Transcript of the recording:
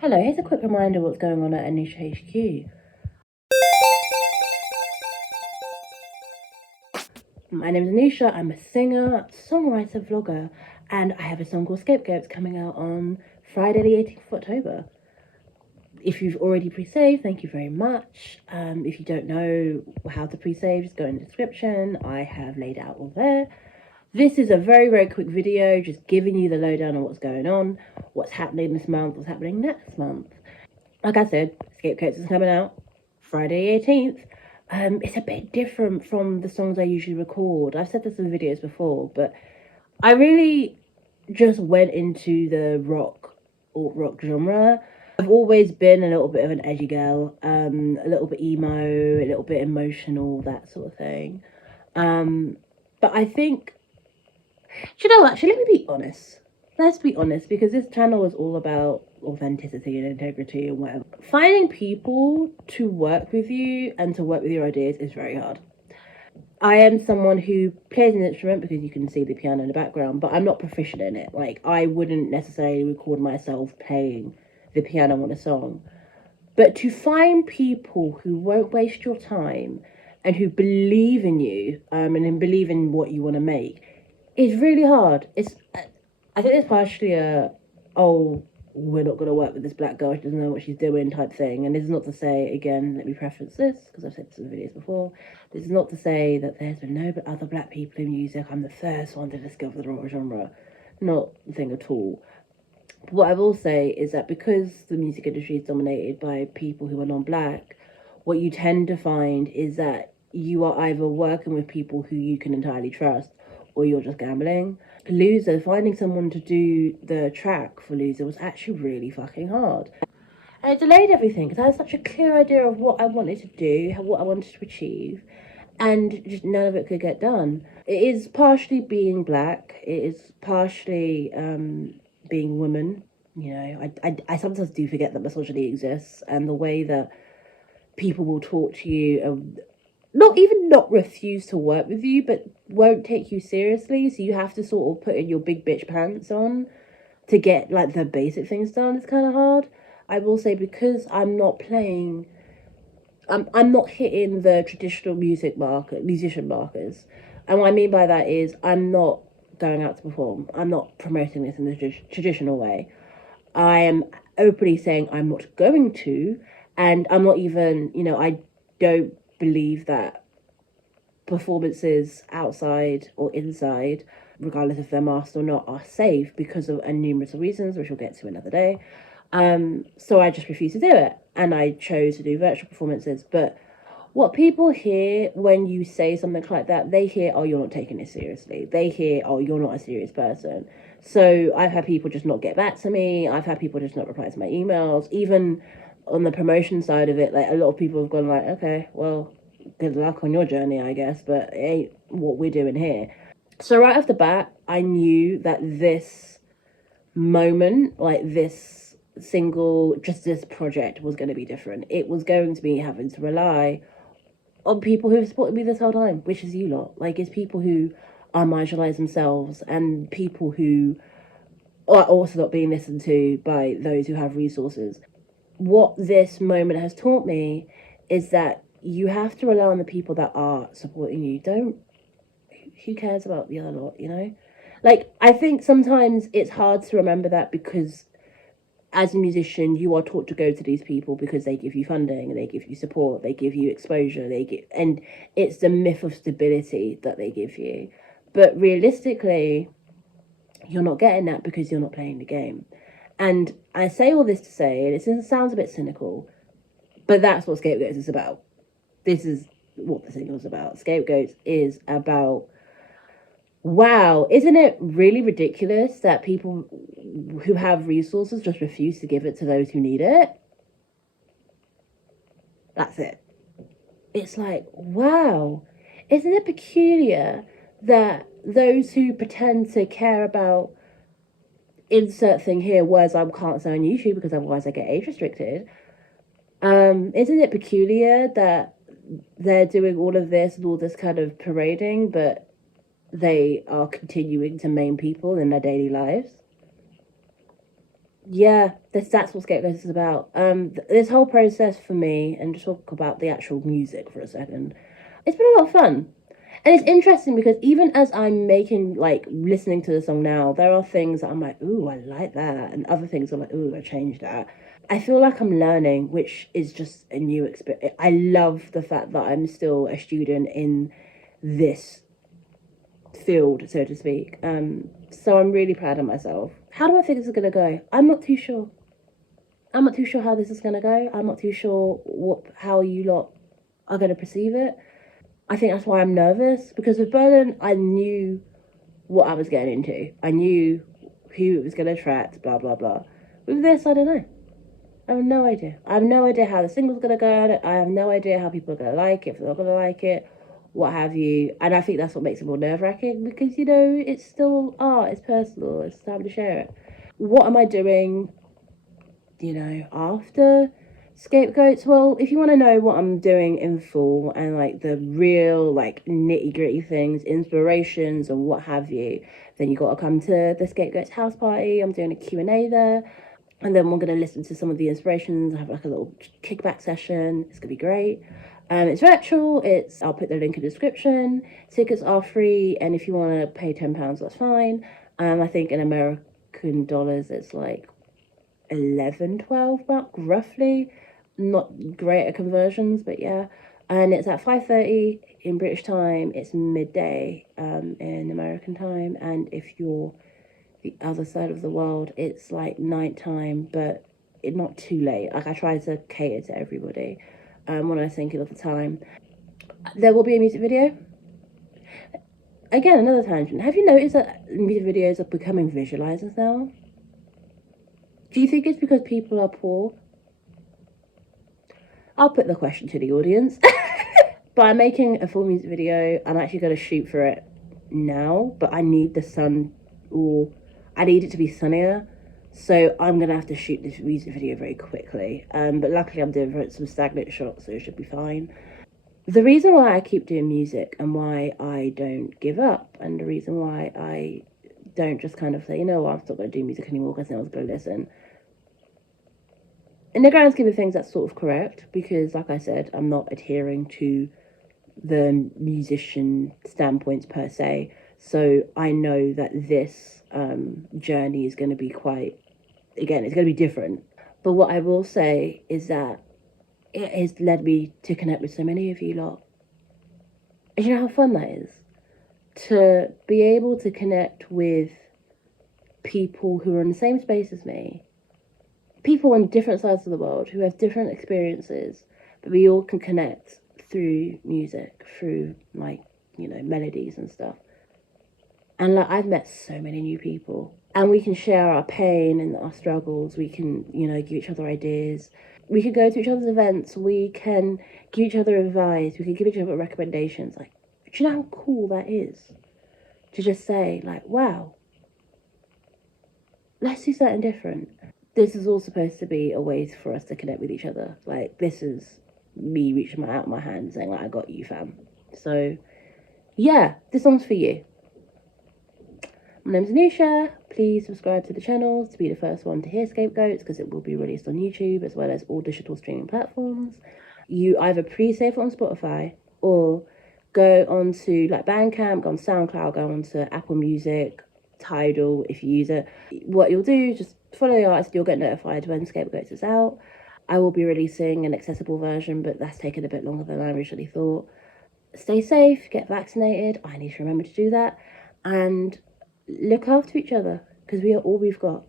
Hello, here's a quick reminder what's going on at Anisha HQ. My name is Anisha, I'm a singer, songwriter, vlogger, and I have a song called Scapegoats coming out on Friday the 18th of October. If you've already pre-saved, thank you very much. If you don't know how to pre-save, just go in the description. I have laid out all there. This is a very, very quick video, just giving you the lowdown on what's going on, what's happening this month, what's happening next month. Like I said, Scapegoats is coming out Friday 18th. It's a bit different from the songs I usually record. I've said this in videos before, but I really just went into the alt rock genre. I've always been a little bit of an edgy girl, a little bit emo, a little bit emotional, that sort of thing. But I think, you know, actually, let me be honest. Let's be honest, because this channel is all about authenticity and integrity and whatever. Finding people to work with you and to work with your ideas is very hard. I am someone who plays an instrument because you can see the piano in the background, but I'm not proficient in it. Like, I wouldn't necessarily record myself playing the piano on a song. But to find people who won't waste your time and who believe in you and believe in what you want to make is really hard. I think it's partially we're not going to work with this black girl, she doesn't know what she's doing type thing. And this is not to say, again, let me preference this, because I've said this in videos before, this is not to say that there's been no other black people in music, I'm the first one to discover the rock genre. Not the thing at all. But what I will say is that because the music industry is dominated by people who are non-black, what you tend to find is that you are either working with people who you can entirely trust, or you're just gambling. Loser, finding someone to do the track for Loser was actually really fucking hard. And it delayed everything because I had such a clear idea of what I wanted to do, what I wanted to achieve, and just none of it could get done. It is partially being black, it is partially being woman. You know, I sometimes do forget that misogyny exists, and the way that people will talk to you, not refuse to work with you, but won't take you seriously. So you have to sort of put in your big bitch pants on to get like the basic things done. It's kind of hard. I will say, because I'm not playing, I'm not hitting the traditional musician markers. And what I mean by that is I'm not going out to perform. I'm not promoting this in the traditional way. I am openly saying I'm not going to, and I'm not even, I don't believe that performances outside or inside, regardless if they're masked or not, are safe because of numerous reasons, which we'll get to another day. So I just refuse to do it, and I chose to do virtual performances. But what people hear when you say something like that, they hear, oh, you're not taking this seriously. They hear, oh, you're not a serious person. So I've had people just not get back to me. I've had people just not reply to my emails. Even on the promotion side of it, like, a lot of people have gone like, okay, well, good luck on your journey, I guess, but it ain't what we're doing here. So right off the bat, I knew that this moment, like this this project was going to be different. It was going to be having to rely on people who have supported me this whole time, which is you lot. Like, it's people who are marginalised themselves, and people who are also not being listened to by those who have resources. What this moment has taught me is that you have to rely on the people that are supporting you. Who cares about the other lot, you know? Like, I think sometimes it's hard to remember that, because as a musician, you are taught to go to these people because they give you funding, they give you support, they give you exposure, and it's the myth of stability that they give you. But realistically, you're not getting that because you're not playing the game. And I say all this to say, and it sounds a bit cynical, but that's what Scapegoats is about. This is what the single is about. Scapegoats is about, wow, isn't it really ridiculous that people who have resources just refuse to give it to those who need it? That's it. It's like, wow, isn't it peculiar that those who pretend to care about insert thing here, words I can't say on YouTube because otherwise I get age restricted, isn't it peculiar that they're doing all of this and all this kind of parading, but they are continuing to maim people in their daily lives? Yeah, that's what Scapegoats is about. This whole process for me, and just talk about the actual music for a second, it's been a lot of fun. And it's interesting because even as I'm making, like, listening to the song now, there are things that I'm like, ooh, I like that. And other things I'm like, ooh, I changed that. I feel like I'm learning, which is just a new experience. I love the fact that I'm still a student in this field, so to speak. So I'm really proud of myself. How do I think this is gonna go? I'm not too sure. I'm not too sure how this is gonna go. I'm not too sure how you lot are gonna perceive it. I think that's why I'm nervous, because with Berlin, I knew what I was getting into. I knew who it was gonna attract. Blah blah blah. With this, I don't know. I have no idea. I have no idea how the single's gonna go. I have no idea how people are gonna like it, if they're not gonna like it, what have you. And I think that's what makes it more nerve wracking, because it's still art, it's personal, it's time to share it. What am I doing, after Scapegoats? Well, if you want to know what I'm doing in full and like the real, like, nitty gritty things, inspirations, and what have you, then you got to come to the Scapegoats house party. I'm doing a Q&A there. And then we're going to listen to some of the inspirations, have like a little kickback session. It's going to be great. It's virtual. I'll put the link in the description. Tickets are free, and if you want to pay £10, that's fine. I think in American dollars, it's like 11, 12 bucks roughly. Not great at conversions, but yeah. And it's at 5:30 in British time. It's midday in American time. And if you're the other side of the world, it's like nighttime, but not too late. Like, I try to cater to everybody when I was thinking of the time. There will be a music video. Again, another tangent. Have you noticed that music videos are becoming visualizers now? Do you think it's because people are poor? I'll put the question to the audience. But I'm making a full music video. I'm actually going to shoot for it now, but I need the sun, or I need it to be sunnier. So I'm going to have to shoot this music video very quickly. But luckily I'm doing some stagnant shots, so it should be fine. The reason why I keep doing music and why I don't give up, and the reason why I don't just kind of say, I'm not going to do music anymore because no one's going to listen. In the grand scheme of things, that's sort of correct, because, like I said, I'm not adhering to the musician standpoints per se. So I know that this journey is going to be it's going to be different. But what I will say is that it has led me to connect with so many of you lot. And you know how fun that is? To be able to connect with people who are in the same space as me, people on different sides of the world who have different experiences, but we all can connect through music, through, like, melodies and stuff. And, like, I've met so many new people, and we can share our pain and our struggles. We can, give each other ideas. We can go to each other's events. We can give each other advice. We can give each other recommendations. Like, do you know how cool that is? To just say, like, wow, let's do something different. This is all supposed to be a way for us to connect with each other. Like, this is me reaching out my hand saying, like, I got you, fam. So yeah, this song's for you. My name's Anisha. Please subscribe to the channel to be the first one to hear Scapegoats, because it will be released on YouTube as well as all digital streaming platforms. You either pre-save it on Spotify or go onto, like, Bandcamp, go on SoundCloud, go onto Apple Music, Tidal if you use it. What you'll do is just follow the artist. You'll get notified when Scapegoats is out. I will be releasing an accessible version, but that's taken a bit longer than I originally thought. Stay safe, get vaccinated. I need to remember to do that. And look after each other, because we are all we've got.